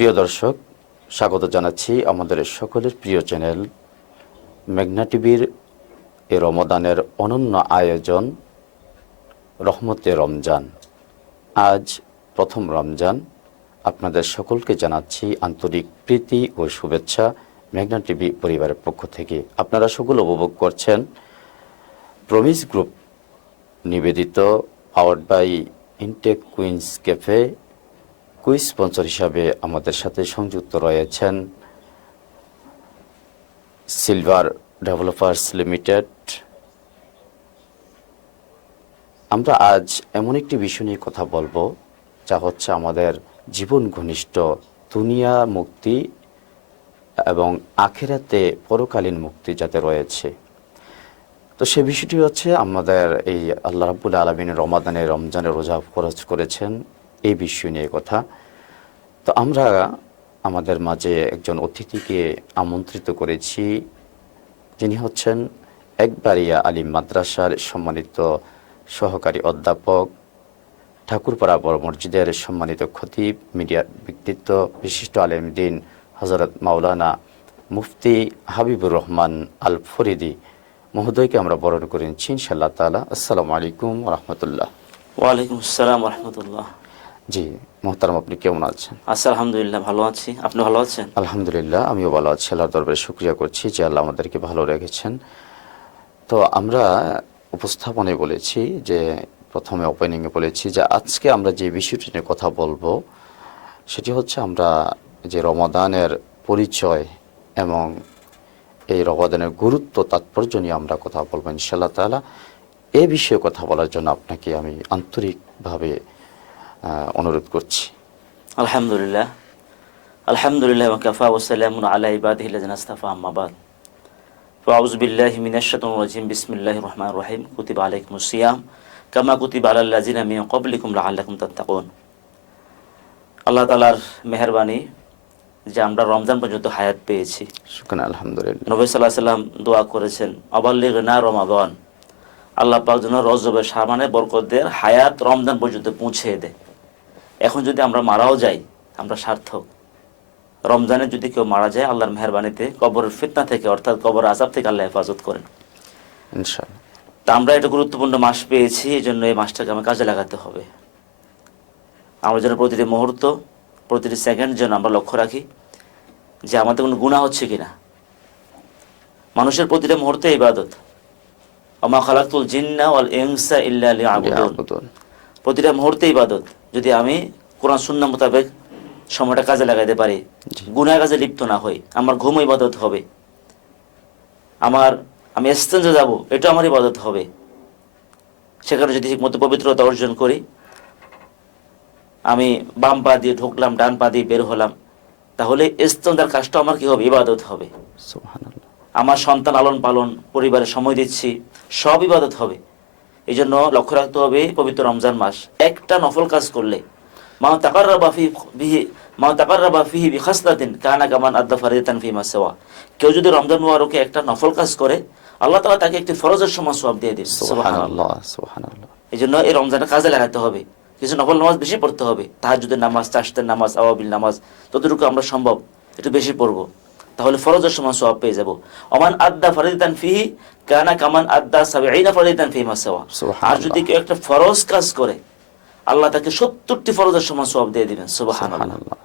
প্রিয় দর্শক, স্বাগত জানাচ্ছি আমাদের সকলের প্রিয় চ্যানেল মেঘনা টিভির এ রমাদানের অনন্য আয়োজন রহমতে রমজান। আজ প্রথম রমজান। আপনাদের সকলকে জানাচ্ছি আন্তরিক প্রীতি ও শুভেচ্ছা মেঘনা টিভি পরিবারের পক্ষ থেকে। আপনারা সকল উপভোগ করছেন প্রমিস গ্রুপ নিবেদিত powered by Intech queens cafe. Quiz sponsor হিসাবে আমাদের সাথে সংযুক্ত রয়েছেন সিলভার ডেভেলপার্স লিমিটেড। আমরা আজ এমন একটি বিষয় নিয়ে কথা বলবো যা হচ্ছে আমাদের জীবন ঘনিষ্ঠ দুনিয়া মুক্তি এবং আখিরাতে পরকালীন মুক্তি যাতে রয়েছে। তো সে বিষয়টি হচ্ছে আমাদের এই আল্লাহ রাব্বুল আলামিন রমজানের রোজা ফরজ করেছেন, এই বিষয় নিয়ে কথা। তো আমরা আমাদের মাঝে একজন অতিথিকে আমন্ত্রিত করেছি, যিনি হচ্ছেন একবারিয়া আলিম মাদ্রাসার সম্মানিত সহকারী অধ্যাপক, ঠাকুরপাড়া বড় মসজিদের সম্মানিত খতিব, মিডিয়ার ব্যক্তিত্ব, বিশিষ্ট আলেম দ্বীন হযরত মাওলানা মুফতি হাবিবুর রহমান আল ফরিদি মহোদয়কে আমরা বরণ করে নিচ্ছি ইনশাআল্লাহ তাআলা। আসসালামু আলাইকুম ওয়া রাহমাতুল্লাহ। ওয়া আলাইকুম আসসালাম ওয়া রাহমাতুল্লাহ। জি মোহতারাম, আপনি কেমন আছেন? আলহামদুলিল্লাহ, ভালো আছি। আপনি ভালো আছেন? আলহামদুলিল্লাহ, আমিও ভালো আছি। আল্লাহর দরবারে শুকরিয়া করছি যে আল্লাহ আমাদেরকে ভালো রেখেছেন। তো আমরা উপস্থাপনে বলেছি যে, প্রথমে ওপেনিংয়ে বলেছি যে আজকে আমরা যে বিষয়টি নিয়ে কথা বলবো সেটি হচ্ছে আমরা যে রমাদানের পরিচয় এবং এই রমাদানের গুরুত্ব তাৎপর্য নিয়ে আমরা কথা বলবো ইনশাআল্লাহ তাআলা। এই বিষয়ে কথা বলার জন্য আপনাকে আমি আন্তরিকভাবে অনুরোধ করছি। আলহামদুলিল্লাহ, আলহামদুলিল্লাহ ওয়া কাফা ওয়া সালামুন আলা ইবাদিহিল্লাযিনা ইসতাফা, আম্মা বাদ। ফাউযু বিল্লাহি মিনাশ শাইতানির রাজিম। বিসমিল্লাহির রহমানির রহিম। কুতিবা আলাইকুমুস সিয়াম কামা কুতিবা আলাল লাযিনা মিন ক্বাবলিকুম লাআল্লাকুম তাত্তাকুন। আল্লাহ তাআলার মেহেরবানি যে আমরা রমজান পর্যন্ত হায়াত পেয়েছি। শুকরান, আলহামদুলিল্লাহ। নবী সাল্লাল্লাহু আলাইহি ওয়াসাল্লাম দোয়া করেছেন, আবাল্লিগনা রমাদান, আল্লাহ পাক যেন রজবের সামানে বরকতের হায়াত রমজান পর্যন্ত পৌঁছে দেয়। এখন যদি আমরা মারাও যাই আমরা সার্থক। রমজানে যদি কেউ মারা যায় আল্লাহর মেহেরবানিতে কবরের ফিতনা থেকে, অর্থাৎ কবর আযাব থেকে আল্লাহ হেফাজত করেন ইনশাআল্লাহ। তা আমরা একটা গুরুত্বপূর্ণ মাস পেয়েছি, এই জন্য এই মাসটাকে আমরা কাজে লাগাতে হবে। আমরা যেন প্রতিটি মুহূর্ত, প্রতিটি সেকেন্ড যেন আমরা লক্ষ্য রাখি যে আমাদের কোনো গুনাহ হচ্ছে কিনা। মানুষের প্রতিটা মুহূর্তে ইবাদত। ওয়া মা খালাকতুল জিন্না ওয়াল ইনসা ইল্লা লিয়াবুদুন। প্রতিটা মুহূর্তে ইবাদত। যদি আমি কোরআন সুন্নাহ মোতাবেক সময়টা কাজে লাগাইতে পারি, গুনাহ কাজে লিপ্ত না হই, আমার ঘুম ইবাদত হবে, আমি ইস্তেঞ্জা যাব, এটা আমার ইবাদত হবে। সেখানে যদি ঠিকমতো পবিত্রতা অর্জন করি, আমি বাম পা দিয়ে ঢুকলাম, ডান পা দিয়ে বের হলাম, তাহলে ইস্তেঞ্জার কাজটা আমার কি হবে? ইবাদত হবে। সুবহানাল্লাহ। আমার সন্তান লালন পালন, পরিবারে সময় দিচ্ছি, সব ইবাদত হবে। এই জন্য লক্ষ্য রাখতে হবে পবিত্র রমজান মাস একটা নফল কাজ করলে মা তাকাররাবা ফিহি বিখাসলাতিন কানা কামান আদ্দা ফারিদাতান ফিমা সাওয়া। কেউ যদি রমজান মুবারকে একটা নফল কাজ করে আল্লাহ তাআলা তাকে একটি ফরজের সমান সওয়াব দিয়ে দিবেন। সুবহানাল্লাহ, সুবহানাল্লাহ। এই জন্য এই রমজানে কাজে লাগাতে হবে। কিছু নফল নামাজ বেশি পড়তে হবে, তাহাজ্জুদের নামাজ, চাশতের নামাজ, আওয়াবিল নামাজ, যতটুকু আমরা সম্ভব একটু বেশি পড়বো, তাহলে ফরজের সমান সওয়াব পেয়ে যাব। ওমান আদ্দা ফারিদাতান ফিহি কানা কামান আদ্দা সাবঈনা ফারিদাতান ফিমা সাওয়া। আর যদি কেউ একটা ফরজ কাজ করে আল্লাহ তাকে 70টি ফরজের সমান সওয়াব দিয়ে দিবেন। সুবহানাল্লাহ।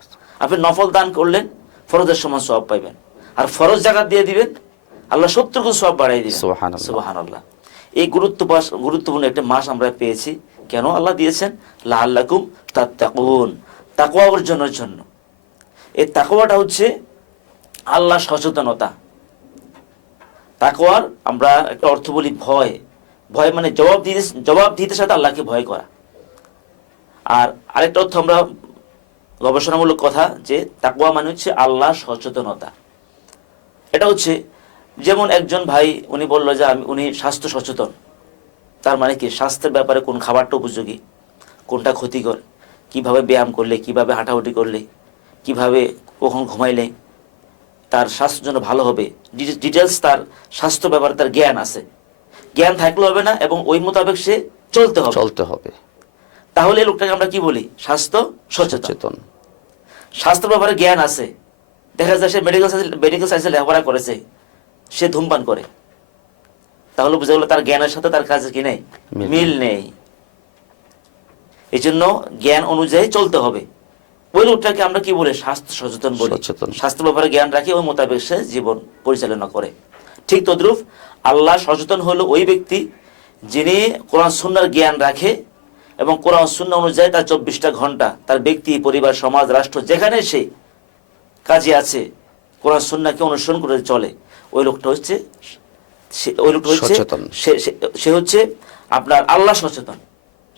আপনি নফল দান করলেন, ফরজের সমান সওয়াব পাইবেন, আর ফরজ জাকাত দিয়ে দিবেন, আল্লাহ 70 গুণ সওয়াব বাড়াই দিবেন। সুবহানাল্লাহ। এই গুরুত্বপূর্ণ একটা মাস আমরা পেয়েছি। কেন আল্লাহ দিয়েছেন? লাআল্লাকুম তাত্তাকুন, তাকওয়া অর্জনের জন্য। এই তাকওয়াটা হচ্ছে আল্লাহ সচেতনতা। তাকওয়ার আমরা একটা অর্থ বলি ভয়। ভয় মানে জবাবদিহিতার সাথে আল্লাহকে ভয় করা। আর আরেকটা অর্থ আমরা গবেষণামূলক কথা, যে তাকওয়া মানে হচ্ছে আল্লাহ সচেতনতা। এটা হচ্ছে যেমন একজন ভাই উনি বলল যে উনি স্বাস্থ্য সচেতন। তার মানে কি? স্বাস্থ্যের ব্যাপারে কোন খাবারটা উপযোগী, কোনটা ক্ষতিকর, কিভাবে ব্যায়াম করলে, কিভাবে হাঁটাহুটি করলে, কিভাবে কখন ঘুমাইলে তার স্বাস্থ্যের জন্য ভালো হবে, ডিটেলস তার স্বাস্থ্য ব্যাপারে তার জ্ঞান আছে। জ্ঞান থাকলে হবে না, এবং ওই মোতাবেক সে চলতে হবে। তাহলে লোকটাকে আমরা কি বলি? স্বাস্থ্য সচেতন। স্বাস্থ্যের ব্যাপারে জ্ঞান আছে, দেখা যায় সে মেডিকেল সায়েন্সে লেখাপড়া করেছে, সে ধূমপান করে, তাহলে বুঝে গেল তার জ্ঞানের সাথে তার কাজে কি নেই, মিল নেই। এই জন্য জ্ঞান অনুযায়ী চলতে হবে। ওই লোকটাকে আমরা কি বলি, স্বাস্থ্য সচেতন বলি। সচেতন। স্বাস্থ্য ব্যাপারে জ্ঞান রাখি, ওই মোতাবেক সে জীবন পরিচালনা করে। ঠিক তদ্রুপ আল্লাহ সচেতন হলো ওই ব্যক্তি যিনি কোরআন সুন্নাহর জ্ঞান রাখে এবং কোরআন সুন্নাহ অনুযায়ী তার 24টা ঘন্টা তার ব্যক্তি, পরিবার, সমাজ, রাষ্ট্র যেখানে সে কাজে আছে কোরআন সুন্নাহকে অনুসরণ করে চলে। ওই লোকটা হচ্ছে সচেতন। সে হচ্ছে আপনার আল্লাহ সচেতন।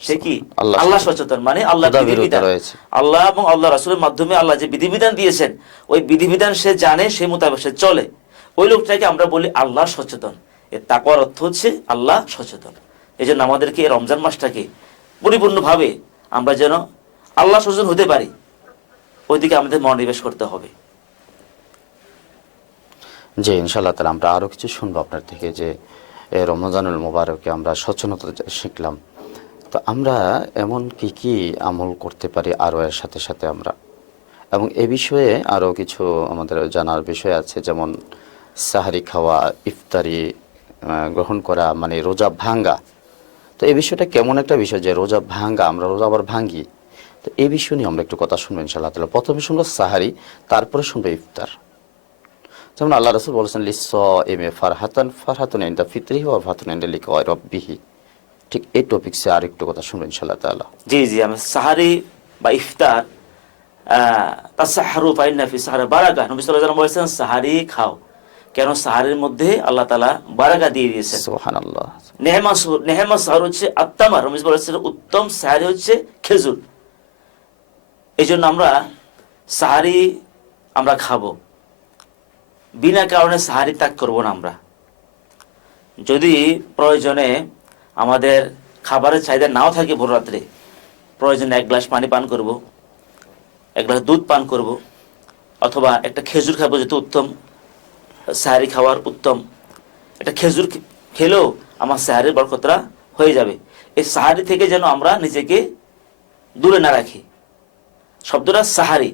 সে কি আল্লাহ সচেতন, মানে আল্লাহ বিধিবিধান, আল্লাহ এবং আল্লাহ রাসূলের মাধ্যমে আল্লাহ যে বিধিবিধান দিয়েছেন ওই বিধিবিধান সে জানে, সেই মোতাবেক সে চলে। ওই লোকটাকে আমরা বলি আল্লাহ সচেতন। এর তাকওয়ার অর্থ হচ্ছে আল্লাহ সচেতন। এই জন্য আমাদেরকে এই রমজান মাসটাকে পরিপূর্ণভাবে আমরা যেন আল্লাহ সচেতন হতে পারি, ওইদিকে আমাদের মনোনিবেশ করতে হবে। জি, ইনশাআল্লাহ তাআলা আমরা আরো কিছু শুনবো আপনার থেকে, যে রমজানুল মুবারকে আমরা সচেতনতা শিখলাম। তো আমরা এমন কি কি আমল করতে পারি আরো এর সাথে সাথে আমরা, এবং এ বিষয়ে আরো কিছু আমাদের জানার বিষয় আছে, যেমন সাহারি খাওয়া, ইফতারি গ্রহণ করা, মানে রোজা ভাঙ্গা। তো এই বিষয়টা কেমন একটা বিষয় যে রোজা ভাঙ্গা, আমরা রোজা আবার ভাঙ্গি। তো এই বিষয় নিয়ে আমরা একটু কথা শুনবো ইনশাআল্লাহ তাআলা। প্রথমে শুনবো সাহারি, তারপরে শুনবো ইফতার। যেমন আল্লাহ রাসূল বলেছেন, লিস-সাইমি ফারহাতুন ইনদা ফিতরিহি ওয়া ফারহাতুন ইনদা লিকাই রাব্বিহি। ঠিক এই টপিকসে আর একটু কথা শুনবো ইনশাআল্লাহ তাআলা। জি জি, আমি সাহারি বা ইফতার, তাসাহহারু ফাইন্না ফি সাহরি বারাকা, নবী সাল্লাল্লাহু আলাইহি ওয়াসাল্লাম বলেছেন সাহারি খাও, কেন সাহারির মধ্যে আল্লাহ তাআলা বারাকা দিয়ে দিয়েছেন। সুবহানাল্লাহ। নেহমা সাহর হচ্ছে আত্তামার, নবী বলেছেন উত্তম সাহারি হচ্ছে খেজুর। এই জন্য আমরা সাহারি আমরা খাবো, বিনা কারণে সাহারি ত্যাগ করবো না আমরা। যদি প্রয়োজনে আমাদের খাবারের চাহিদা নাও থাকে ভোর রাত্রে, প্রয়োজনে 1 গ্লাস পানি পান করব, 1 গ্লাস দুধ পান করব, অথবা একটা খেজুর খাবো, যেহেতু উত্তম সাহারি খাওয়ার উত্তম। একটা খেজুর খেলেও আমার সাহারির বরকতরা হয়ে যাবে। এই সাহারি থেকে যেন আমরা নিজেকে দূরে না রাখি। শব্দটা সাহারি,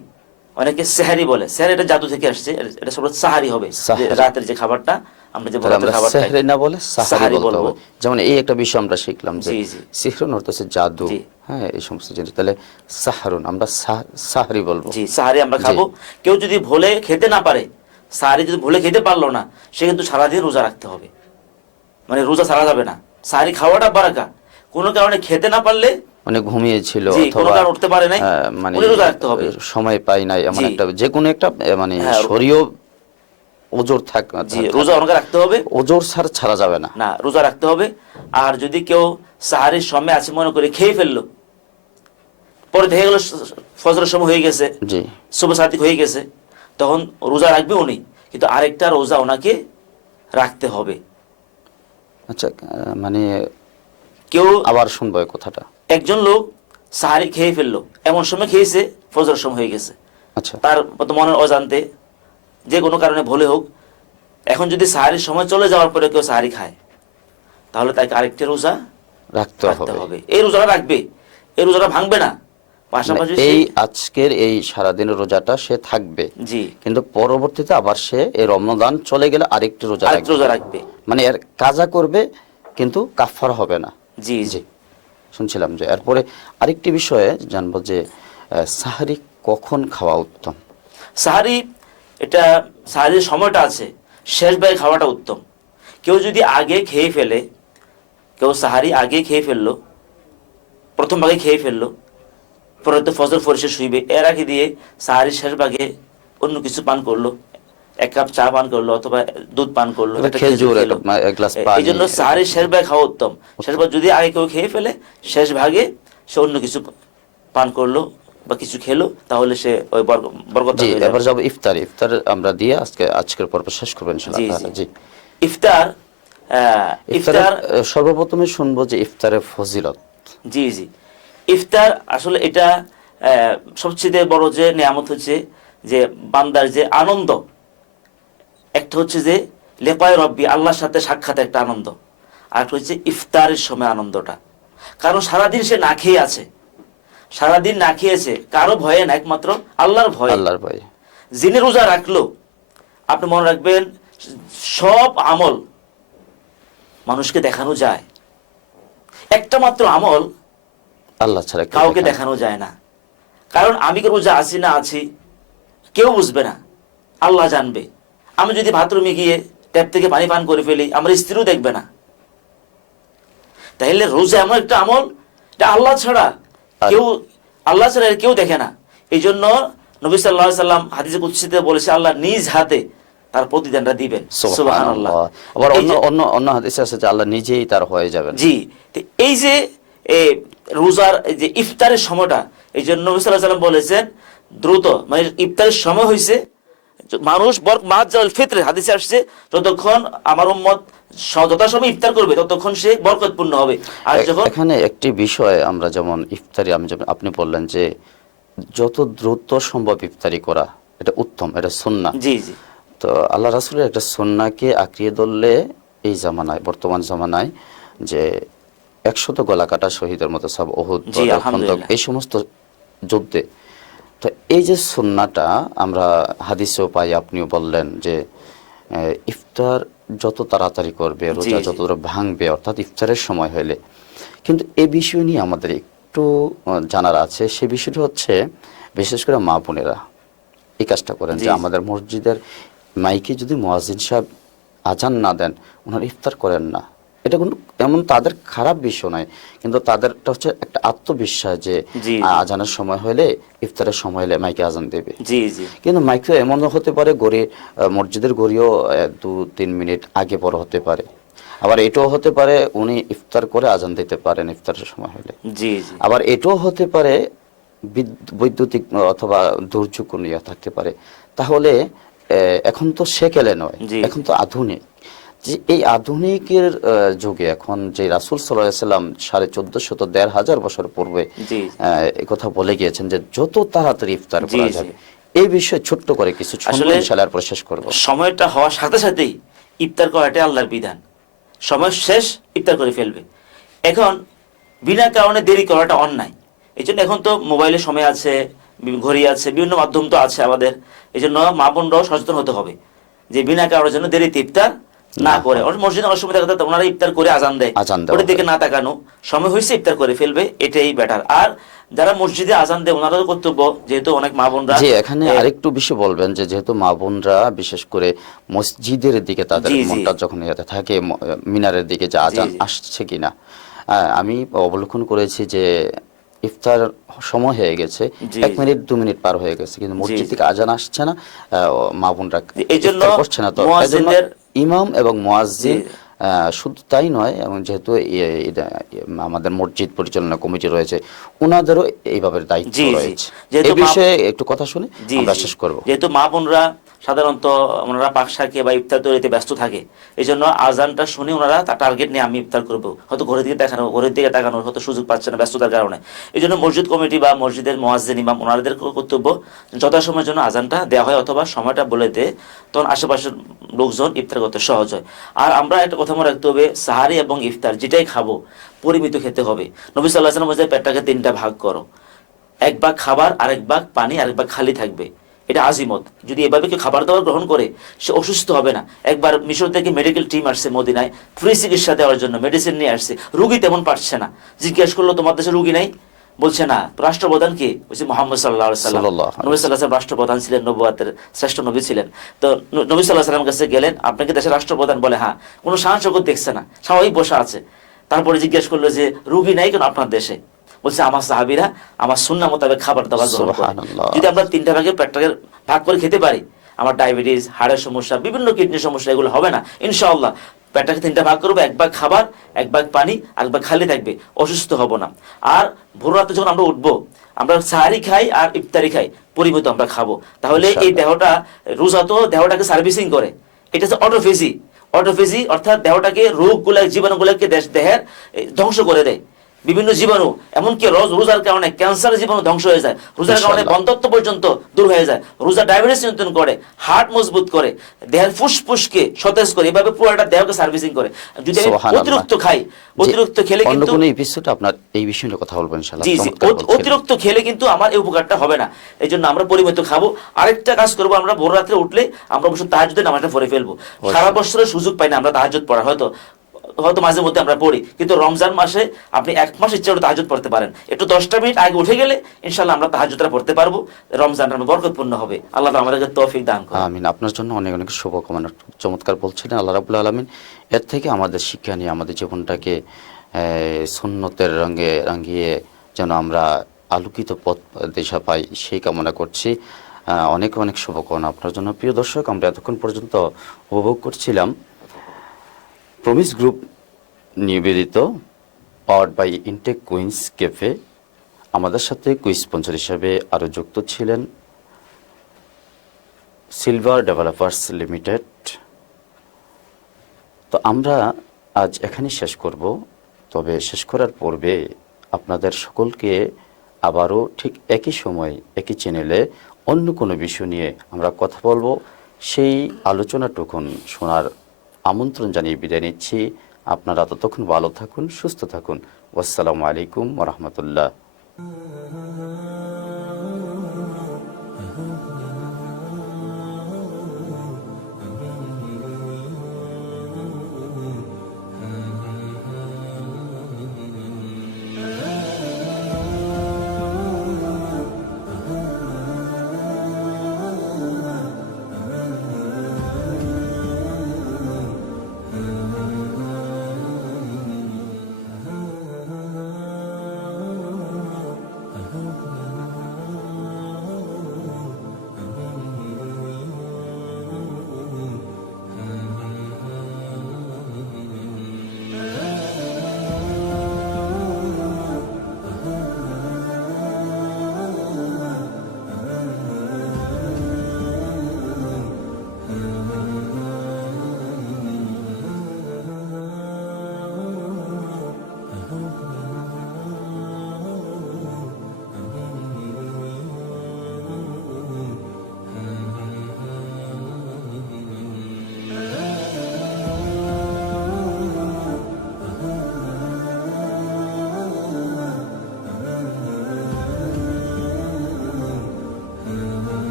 অনেকে সেহারি বলে, সেহারি এটা জাদু থেকে আসছে, এটা শব্দ সাহারি হবে, রাতের যে খাবারটা আমরা যে খাবার সেহরি না বলে সাহারি বলবো। যেমন এই একটা বিষয় আমরা শিখলাম যে সিহরুন অর্থ হচ্ছে জাদু, হ্যাঁ, এই সমস্ত জিনিস। তাহলে সাহারুন আমরা সাহারি বলবো। জি, সাহারি আমরা খাবো। কেউ যদি ভুলে খেতে না পারে, সাহারি যদি ভুলে খেতে পারলো না, সে কিন্তু সারাদিন রোজা রাখতে হবে, মানে রোজা ছাড়া যাবে না। সাহারি খাওয়াটা বারাকা। কোনো কারণে খেতে না পারলে, মানে ঘুমিয়েছিল অথবা উঠতে পারে নাই, মানে রোজা রাখতে হবে, সময় পাই নাই, এমন একটা যে কোনো একটা মানে শরীয় ওজোর থাক, রোজা ওনাকে রাখতে হবে, ওজোর ছাড়া যাবে না, না রোজা রাখতে হবে। আর যদি কেউ সাহারির সময় আছে মনে করে খেয়ে ফেললো, পরে দেখে গেল ফজরের সময় হয়ে গেছে, জি শুভ সাদিক হয়ে গেছে, তখন রোজা রাখবে উনি, কিন্তু আরেকটা রোজা ওনাকে রাখতে হবে। আচ্ছা, মানে কেউ আবার শুনবো এই কথাটা। একজন লোক সাহারি খেয়ে ফেললো, এমন সময় খেয়েছে ফজরের সময় হয়ে গেছে, আচ্ছা, তার মনের অজান্তে যে কোনো কারণে ভুলে হোক, এখন যদি সাহারির সময় চলে যাওয়ার পরে কেউ সাহারি খায়, তাহলে তাকে আরেকটা রোজা রাখতে হবে। এই রোজাটা রাখবে, এই রোজাটা ভাঙবে না। পাশাপাশি এই আজকের এই সারাদিনের রোজাটা সে থাকবে, জি, কিন্তু পরবর্তীতে আবার সে এই রমজান চলে গেলে আরেকটি রোজা রাখবে, মানে এর কাজা করবে কিন্তু কাফারা হবে না। জি জি, শুনছিলাম যে এরপরে আরেকটি বিষয়ে জানবো যে সাহারি কখন খাওয়া উত্তম। সাহারি, এটা সাহারির সময়টা আছে, শেষ ভাগে খাওয়াটা উত্তম। কেউ যদি আগে খেয়ে ফেলে, কেউ সাহারি আগে খেয়ে ফেললো, প্রথম ভাগে খেয়ে ফেললো, পরে তো ফজর ফরিসে শুইবে, এর আগে দিয়ে সাহারির শেষ ভাগে অন্য কিছু পান করলো, 1 কাপ চা পান করলো অথবা দুধ পান করলো, এই জন্য সাহারির শেষ ভাগে খাওয়া উত্তম। শেষ ভাগ যদি আগে কেউ খেয়ে ফেলে, শেষ ভাগে সে অন্য কিছু পান করলো বা কিছু খেলো, তাহলে সে ওই বরকত হয়ে যাবে। এবার যাব ইফতার। ইফতার আমরা দিয়ে আজকের পর্ব শেষ করব ইনশাআল্লাহ। জি, ইফতার সর্বপ্রথমে শুনবো যে ইফতারের ফজিলত। জি জি, ইফতার আসলে এটা সবচেয়ে বড় যে নিয়ামত হচ্ছে যে বান্দার যে আনন্দ, একটা হচ্ছে যে লিকায়ে রব্বি, আল্লাহর সাথে সাক্ষাৎ একটা আনন্দ, আর হচ্ছে ইফতারের সময় আনন্দটা। কারণ সারাদিন সে না খেয়ে আছে, সারাদিন না খেয়েছে, কারো ভয়ে না, একমাত্র আল্লাহর ভয়ে। আল্লাহর ভয়ে। যিনি রোজা রাখলো, আপনি মনে রাখবেন সব আমল মানুষকে দেখানো যায়, একটা মাত্র আমল আল্লাহ ছাড়া কেউ কাউকে দেখে না। দেখানো যায় না। কারণ আমি কি রোজা আছি না আছি কেউ বুঝবে না, আল্লাহ জানবে। আমি যদি বাথরুমে গিয়ে ট্যাপ থেকে পানি পান করে ফেলি, আমার স্ত্রীও দেখবে না। তাহলে রোজা এমন একটা আমল, এটা আল্লাহ ছাড়া এর কেউ দেখে না। এই জন্য নবী সাল্লাল্লাহু আলাইহি সাল্লাম হাদিসে কুদসিতে বলেছে, আল্লাহ নিজ হাতে তার প্রতিদানটা দিবেন। সুবহানাল্লাহ। আবার অন্য হাদিসে আছে যে আল্লাহ নিজেই তার হয়ে যাবেন। জি, এই যে রোজার যে ইফতারের সময়টা, এই জন্য নবী সাল্লাল্লাহু আলাইহি সাল্লাম বলেছেন দ্রুত, মানে ইফতারের সময় হয়েছে, মানুষ মাজাল ফিতর হাদিসে আসছে, যতক্ষণ আমার উম্মত যথাসময় ইফতার করবে ততক্ষণ সে বরকতপূর্ণ হবে। আর যখন এখানে একটি বিষয় আমরা যেমন ইফতারি, আপনি বললেন যে যত দ্রুত সম্ভব ইফতারি করা এটা উত্তম, এটা সুন্নাহ। জি জি। তো আল্লাহ রাসূলের একটা সুন্নাহকে আঁকড়িয়ে ধরলে এই জামানায়, বর্তমান জামানায়, যে 100 গলা কাটা শহীদের মতো সব ওহুদ, বদর, খন্দক, এই সমস্ত যুদ্ধে, তো এই যে সুন্নাহটা আমরা হাদিসেও পাই, আপনিও বললেন যে ইফতার যত তাড়াতাড়ি করবে, রোজা যত ভাঙবে, অর্থাৎ ইফতারের সময় হলে। কিন্তু এই বিষয় নিয়ে আমাদের একটু জানার আছে। সে বিষয়টা হচ্ছে বিশেষ করে মা বোনেরা এই কাজটা করেন যে আমাদের মসজিদের মাইকে যদি মুয়াজ্জিন সাহেব আজান না দেন, ওনারা ইফতার করেন না। এটা কোনো এমন তাদের খারাপ বিষয় নয়, কিন্তু তাদেরটা হচ্ছে একটা আত্মবিশ্বাস যে আজানের সময় হলে, ইফতারের সময় হলে মাইকে আজান দেবে। কিন্তু মাইক তো এমন হতে পারে মসজিদের গড়িও 2-3 মিনিট আগে পর হতে পারে। আবার এটাও হতে পারে উনি ইফতার করে আজান দিতে পারেন ইফতারের সময় হলে। আবার এটাও হতে পারে বৈদ্যুতিক অথবা দুর্যোগ নিয়ে থাকতে পারে। তাহলে এখন তো সেকেলে নয়, এখন তো আধুনিক। যে এই আধুনিকের যুগে এখন যে রাসূল সাল্লাল্লাহু আলাইহি সাল্লাম 1450-1500 বছর পূর্বে এই কথা বলে গিয়েছেন যে যত তাড়াতাড়ি ইফতার করা যাবে, এই বিষয়ে ছোট্ট করে কিছু ইনশাআল্লাহ পরে শেষ করব। সময়টা হওয়ার সাথে সাথেই ইফতার করাটা আল্লাহর বিধান। সময় শেষ, ইফতার করে ফেলবে। এখন বিনা কারণে দেরি করাটা অন্যায়। এই জন্য এখন তো মোবাইলে সময় আছে, ঘড়ি আছে, বিভিন্ন মাধ্যম তো আছে আমাদের। এই জন্য মা বোনরাও সচেতন হতে হবে যে বিনা কারণের জন্য দেরিতে ইফতার না করে। মসজিদে অনেক সময় দেখা যায় ওনারা ইফতার করে আজান দেয়, ওটার দিকে না তাকানো, সময় হয়েছে ইফতার করে ফেলবে, এটাই বেটার। আর যারা মসজিদে আজান দেয় ওনারও কর্তব্য, যেহেতু অনেক মা বোনরা, যে এখানে আরেকটু বিষয় বলবেন যে যেহেতু মা বোনরা বিশেষ করে মসজিদের দিকে তাদের মনটা যখন থাকে, মিনারের দিকে যে আজান আসছে কিনা, আমি অবলোকন করেছি যে ইফতার সময় হয়ে গেছে, 1 মিনিট 2 মিনিট পার হয়ে গেছে, কিন্তু মসজিদ থেকে আজান আসছে না, মা বোনরা ইফতার করছে না। তো ইমাম এবং মুয়াজ্জিন শুধু তাই নয়, এবং যেহেতু আমাদের মসজিদ পরিচালনা কমিটি রয়েছে, ওনাদেরও এইভাবে দায়িত্ব রয়েছে। এই বিষয়ে একটু কথা শুনে আমরা শেষ করব। যেহেতু মা বোনরা সাধারণত ওনারা পাকশাকে বা ইফতার তৈরিতে ব্যস্ত থাকে, এই জন্য আজানটা শুনে ওনারা তার টার্গেট নিয়ে আমি ইফতার করবো, হয়তো ঘরের দিকে তাকানোর হয়তো সুযোগ পাচ্ছে না ব্যস্ততার কারণে। এই জন্য মসজিদ কমিটি বা মসজিদের মুয়াজ্জিন ইমাম ওনাদের কর্তব্য যথাসময়ের জন্য আজানটা দেওয়া হয় অথবা সময়টা বলে দেয়, তখন আশেপাশের লোকজন ইফতার করতে সহজ হয়। আর আমরা একটা কথা মনে রাখতে হবে, সাহারি এবং ইফতার যেটাই খাবো পরিমিত খেতে হবে। নবী সাল্লাল্লাহু আলাইহি ওয়াসাল্লাম বলেছেন পেটটাকে 3টা ভাগ করো, 1 ভাগ খাবার, আরেক ভাগ পানি, আরেক ভাগ খালি থাকবে। এটা আজিমত। যদি এভাবে কেউ খাবার দাবার গ্রহণ করে সে অসুস্থ হবে না। একবার মিশর থেকে মেডিকেল টিম আসছে মদিনায় ফ্রি চিকিৎসা দেওয়ার জন্য, মেডিসিন নিয়ে আসছে, রুগী তেমন পারছে না। জিজ্ঞেস করলো তোমার দেশে রুগী নাই? বলছে না। রাষ্ট্রপ্রধান কে? বলছে মুহাম্মদ সাল্লাল্লাহু আলাইহি ওয়াসাল্লাম। নবী সাল্লাল্লাহু আলাইহি ওয়াসাল্লাম রাষ্ট্রপ্রধান ছিলেন, নবুয়তের শ্রেষ্ঠ নবী ছিলেন। তো নবী সাল্লাল্লাহু আলাইহি ওয়াসাল্লামের কাছে গেলেন, আপনাকে দেশের রাষ্ট্রপ্রধান? বলে হ্যাঁ। কোনো সাহস দেখছে না, স্বাভাবিক বসা আছে। তারপরে জিজ্ঞেস করলো যে রুগী নাই কেন আপনার দেশে? বলছে আমার সাহাবীরা আমার সুন্নাহ মোতাবেক খাবার দাবার গ্রহণ করে। যদি আমরা 3টা ভাগে পেটটাকে ভাগ করে খেতে পারি, আমার ডায়াবেটিস, হাড়ের সমস্যা, বিভিন্ন কিডনি সমস্যা এগুলো হবে না ইনশাআল্লাহ। পেটটাকে 3টা ভাগ করবো, 1 ভাগ খাবার, 1 ভাগ পানি, আর 1 ভাগ খালি থাকবে, অসুস্থ হব না। আর ভোর রাতে যখন আমরা উঠবো, আমরা সাহারি খাই আর ইফতারি খাই, পরিমিত আমরা খাবো। তাহলে এই দেহটা, রোজা তো দেহটাকে সার্ভিসিং করে, এটা হচ্ছে অটোফেজি। অর্থাৎ দেহটাকে রোগগুলা, জীবাণুগুলাকে দেহের ধ্বংস করে দেয়। বিভিন্ন জীবাণু, এমনকি রোজার কারণে ক্যান্সার জীবাণু ধ্বংস হয়ে যায়, রোজার কারণে ইনশাআল্লাহ। বন্ধ্যত্ব পর্যন্ত দূর হয়ে যায়, রোজা ডায়াবেটিস নিয়ন্ত্রণ করে, হার্ট মজবুত করে, দেহের ফুসফুসকে সতেজ করে, এভাবে পুরোটা দেহকে সার্ভিসিং করে। যদি আমি সুবহানাল্লাহ। অতিরিক্ত খাই, অতিরিক্ত খেলে অন্য কিন্তু কোনো এপিসোডে আপনার এই বিষয় নিয়ে কথা বলবেন ইনশাআল্লাহ। জি জি, চমৎকার বলছিলেন। অতিরিক্ত খেলে কিন্তু আমার এই উপকারটা হবে না। এই জন্য আমরা পরিমিত খাবো। আরেকটা কাজ করবো, আমরা ভোর রাত্রে উঠলে আমরা অবশ্য তাহাজ্জুদের নামাজটা পড়ে ফেলবো। সারা বছরের সুযোগ পাই না আমরা তাহাজ্জুদ পড়া, হয়তো মাঝে মধ্যে আমরা পড়ি, কিন্তু রমজান মাসে আপনি 1 মাস ইচ্ছা করে তাহাজ্জুদ পড়তে পারেন। একটু 10টা মিনিট আগে উঠে গেলে ইনশাআল্লাহ আমরা তাহাজ্জুদটা পড়তে পারবো, রমজানটা আমরা বরকতপূর্ণ হবে। আল্লাহ তাআলা আমাদেরকে তৌফিক দান করুন। আমিন। আপনার জন্য অনেক অনেক শুভকামনা। চমৎকার বলছিলেন আল্লাহ রাব্বুল আলামিন এর থেকে আমাদের শিক্ষা নিয়ে আমাদের জীবনটাকে সুন্নতের রঙে রাঙিয়ে যেন আমরা আলোকিত পথ দিশা পাই, সেই কামনা করছি। অনেক অনেক শুভকামনা আপনার জন্য। প্রিয় দর্শক, আমরা এতক্ষণ পর্যন্ত উপভোগ করছিলাম প্রমিস গ্রুপ নিবেদিত powered by Intech queens cafe. আমাদের সাথে কুইজ স্পন্সর হিসাবে আরও যুক্ত ছিলেন সিলভার ডেভেলপার্স লিমিটেড। তো আমরা আজ এখানে শেষ করব, তবে শেষ করার পূর্বে আপনাদের সকলকে আবারও ঠিক একই সময় একই চ্যানেলে অন্য কোনো বিষয় নিয়ে আমরা কথা বলবো, সেই আলোচনাটুকুন শোনার আমন্ত্রণ জানিয়ে বিদায় নিচ্ছি। আপনারা ততক্ষণ ভালো থাকুন, সুস্থ থাকুন। আসসালামু আলাইকুম ওয়া রাহমাতুল্লাহ।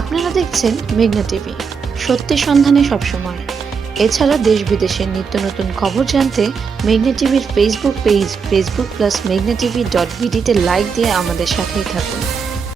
আপনারা দেখছেন মেঘনা টিভি, সত্যের সন্ধানে সবসময়। এছাড়া দেশ বিদেশের নিত্য নতুন খবর জানতে মেঘনা টিভির ফেসবুক পেজ facebook+meghnaTV.bd তে লাইক দিয়ে আমাদের সাথেই থাকুন।